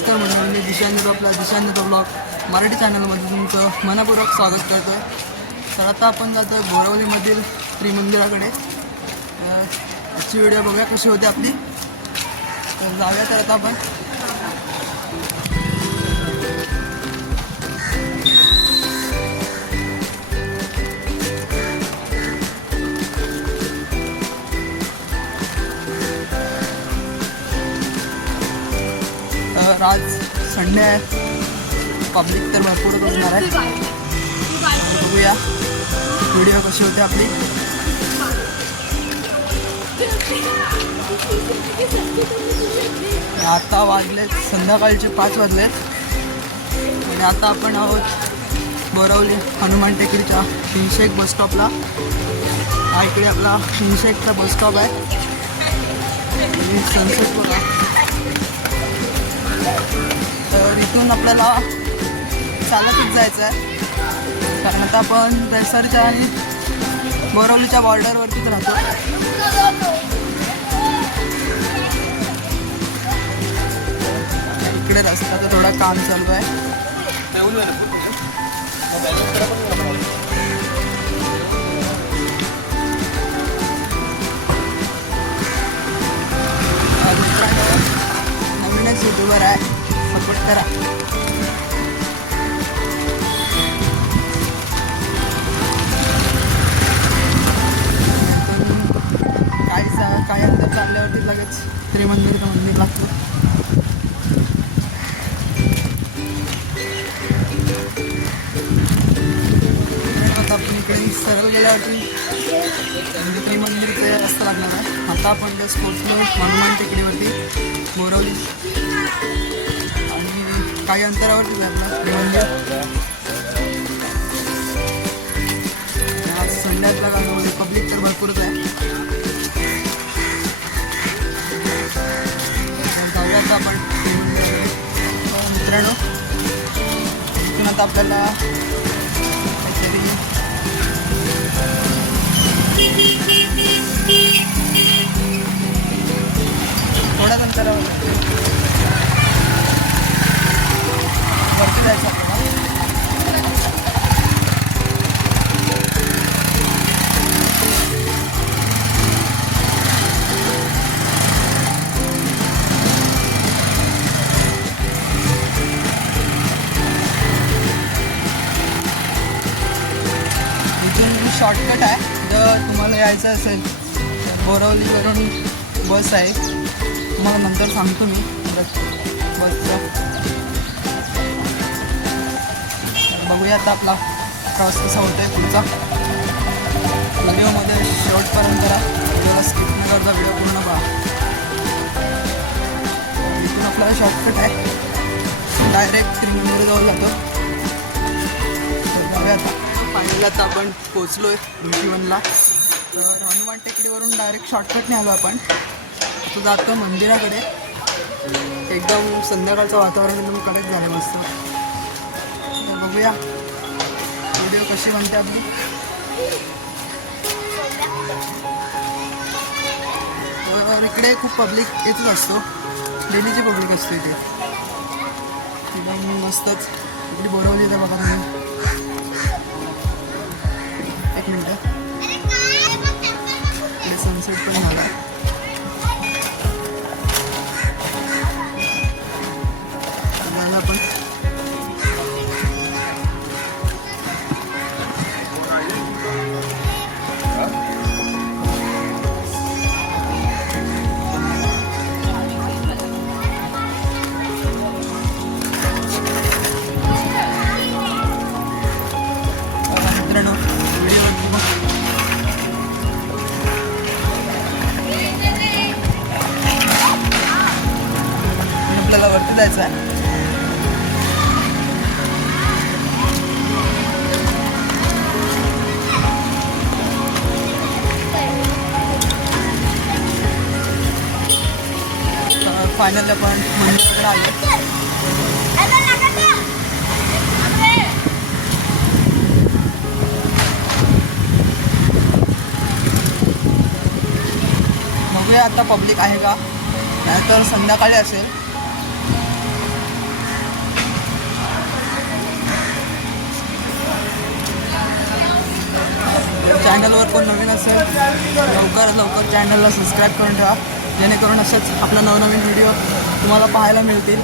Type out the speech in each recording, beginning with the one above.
नमस्कार मंडळी मी दिशांत आपल्या दिशांत ब्लॉग मराठी चॅनलमध्ये तुमचं मनपूर्वक स्वागत करतो आहे तर आता आपण जातो आहे बोरावलीमधील त्रिमंदिराकडे आजची व्हिडिओ बघूया कशी होते आपली. तर जाऊया तर आता आपण. कारण आज संडे आहे. पब्लिक तर भरपूर असणार आहे. बघूया. व्हिडिओ कशी होते आपली? आता वाजलेत संध्याकाळचे पाच वाजलेत आणि आता आपण आहोत बोरवली हनुमान टेकडीच्या तीनशे बस स्टॉपला हा इकडे आपला तीनशे बस स्टॉप आहे. सनसेट बघा. इथून आपल्याला चालतच जायचं आहे कारण आता आपण बेसरच्या आणि बोरवलीच्या बॉर्डरवरतीच राहतो. इकडे रस्त्याचं थोडं काम चालू आहे नवीनच युट्यूबर आहे. करा. काही काही अंतर चालल्यावरती लगेच त्रिमंदिरचं मंदिर लागतं. आता सरळ गेल्यावरती म्हणजे त्रिमंदिरचे रस्ता लागणार. आहे आता आपण जस्ट हनुमान टेकडीवरती बोरवली. काही अंतरावरती लागणार म्हणजे त्रिमंदिर आज संध्याचा म्हणजे पब्लिक तर भरपूरच आहे. आपण. मित्रांनो आता आपल्याला यायचं असेल तर बोरवलीवरून बस आहे. तुम्हाला नंतर सांगतो मी. बस बसचं बघूया आता आपला प्रवास कसा आहे पुढचा. व्हिडिओमध्ये शेवटपर्यंत करा व्हिडिओला स्किप न करता व्हिडिओ पूर्ण पहा. इथून आपल्याला शॉर्टकट आहे. डायरेक्ट त्रिमंदिर जवळ जातो. तर जाऊया आता. आता आपण पोचलो आहे ऋषीवनला तर हनुमान टेकडीवरून डायरेक्ट शॉर्टकटने आलो आपण. तो जातो मंदिराकडे. एकदम संध्याकाळचं वातावरण एकदम कडक झालं मस्त. तर बघूया. व्हिडिओ कशी म्हणते आपली. तर इकडे खूप पब्लिक येतच असतो. डेलीची पब्लिक असते इथे. एकदम मस्तच. इकडे बोरवली तर बघा तुम्ही फायनल आपण मंदिराकडे आलो. बघूया आता पब्लिक आहे का? नाहीतर संध्याकाळी असेल. चॅनलवर कोण नवीन असेल लवकरात लवकर चॅनलला सबस्क्राईब करून ठेवा. जेणेकरून असेच आपला नवनवीन व्हिडिओ तुम्हाला पाहायला मिळतील.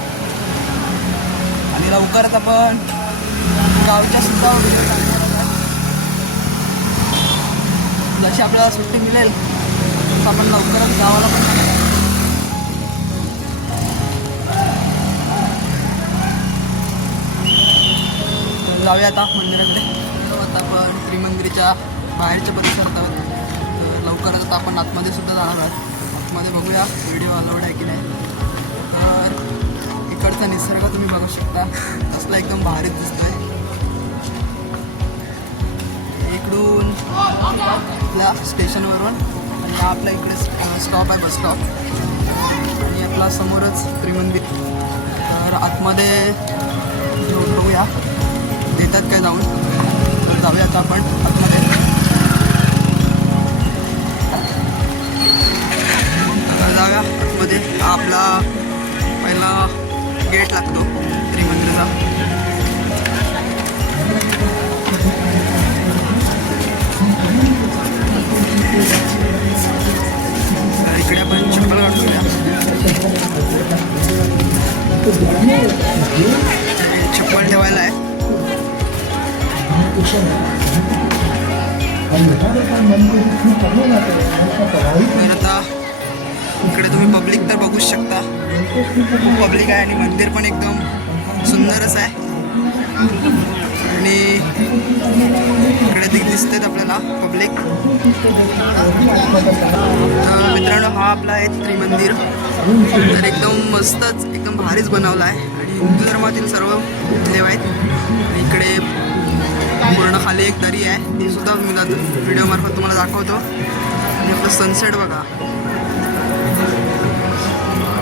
आणि लवकरच आपण गावच्या सुद्धा व्हिडिओ जशी आपल्याला सुट्टी मिळेल तसं आपण लवकरच गावाला पण जाऊया आता मंदिराकडे. आता आपण श्रीमंदिराच्या बाहेरच्या परिसरात आहोत. तर लवकरच आता आपण आतमध्ये सुद्धा जाणार आहोत. आतमध्ये बघूया. व्हिडिओ अलाउड आहे की नाही? तर इकडचा निसर्ग तुम्ही बघू शकता. कसला एकदम भारीच दिसतोय. इकडून आपल्या स्टेशनवरून आणि हा आपल्या इकडे स्टॉप आहे बस स्टॉप आणि आपला समोरच त्रिमंदिर. तर आतमध्ये जाऊन बघूया. देतात काय जाऊन? तर जाऊया आपण आतमध्ये. त्याला पहिला गेट लागतो त्रिमंदिरचा इकडे आपण चप्पल काढूया. चप्पल ठेवायला आहे. आता इकडे तुम्ही पब्लिक तर बघूच शकता. खूप पब्लिक आहे आणि मंदिर पण एकदम सुंदरच आहे. आणि इकडे ते दिसतेत आपल्याला पब्लिक मित्रांनो हा आपला आहे त्रिमंदिर. तर एकदम मस्तच एकदम भारीच बनवला आहे. आणि हिंदू धर्मातील सर्व देव आहेत. इकडे पूर्ण खाली एक दरी आहे. ती सुद्धा मी व्हिडिओ मार्फत तुम्हाला दाखवतो. आणि आपलं सनसेट बघा.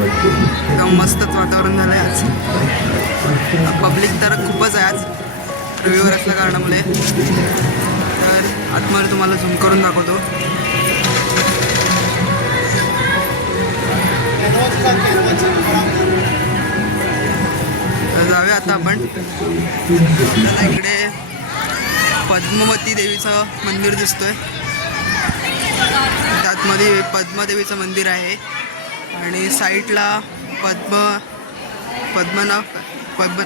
एकदम मस्तच वातावरण झालं आहे आज. पब्लिक तर खूपच आहे आज. रविवार असल्या कारणामुळे. तर आतमध्ये तुम्हाला झूम करून दाखवतो. जाऊया आता आपण. इकडे पद्मवती देवीचं मंदिर दिसतोय. त्यातमध्ये पद्मादेवीचं मंदिर आहे. आणि साईडला पद्म पद्मनाभ पद्म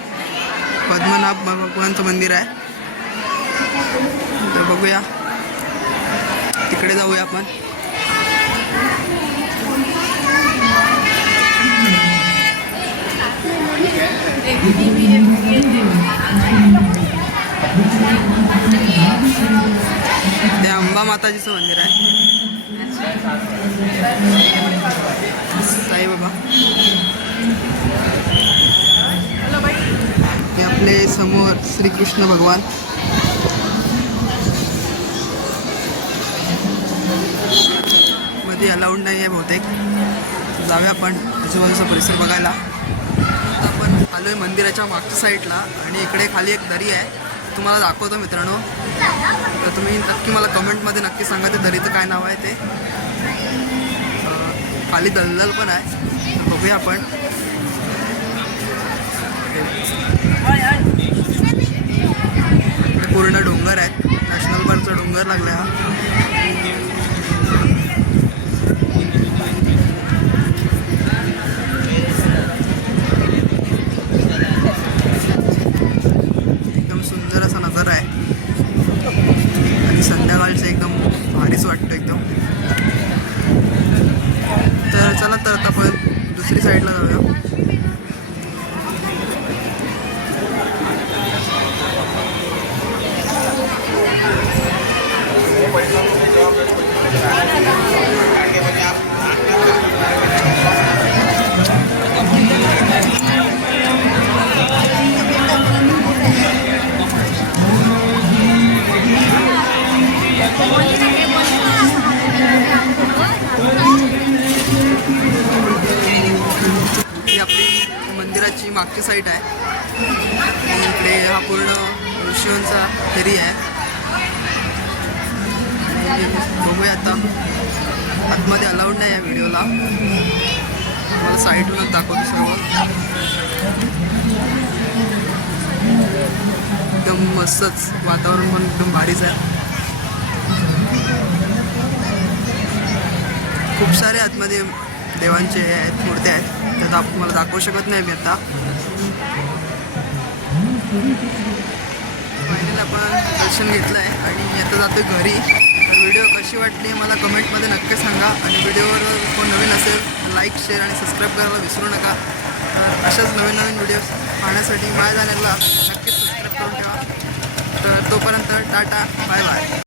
पद्मनाभ भगवानचं मंदिर आहे. तर बघूया. तिकडे जाऊया आपण. ते अंबा माताजीचं मंदिर आहे. साईबाबा ते आपले समोर श्रीकृष्ण भगवान. मध्ये अलाउड नाही आहे बहुतेक. जाऊया आपण आजूबाजूचा परिसर बघायला. आपण आलो आहे मंदिराच्या मागच्या साईडला आणि इकडे खाली एक दरी आहे. तुम्हाला दाखवतो मित्रांनो. तर तुम्ही नक्की मला कमेंटमध्ये नक्की सांगा ते दरीचं काय नाव आहे ते. खाली दलदल पण आहे. बघूया आपण. पूर्ण डोंगर आहेत. नॅशनल पार्कचा डोंगर लागला हा. मंदिराची मागची साईट आहे. आणि इकडे हा पूर्ण ऋषीवंचा फेरी आहे. आणि बघूया आता. आतमध्ये अलाउड नाही आहे व्हिडिओला मला साईडूनच दाखवतो सर्व. एकदम मस्तच वातावरण पण एकदम भारीच आहे. खूप सारे आतमध्ये देवांचे आहेत मूर्त्या आहेत. त्यात आप मला दाखवू शकत नाही मी आता. फायनल आपण दर्शन घेतलं आहे आणि आता जातो घरी. तर व्हिडिओ कशी वाटली मला कमेंटमध्ये नक्की सांगा आणि व्हिडिओवर कोण नवीन असेल लाईक शेअर आणि सबस्क्राईब करायला विसरू नका. तर अशाच नवीन नवीन व्हिडिओज पाहण्यासाठी बाय चॅनलला नक्कीच सबस्क्राईब करून ठेवा. तर तोपर्यंत टाटा बाय बाय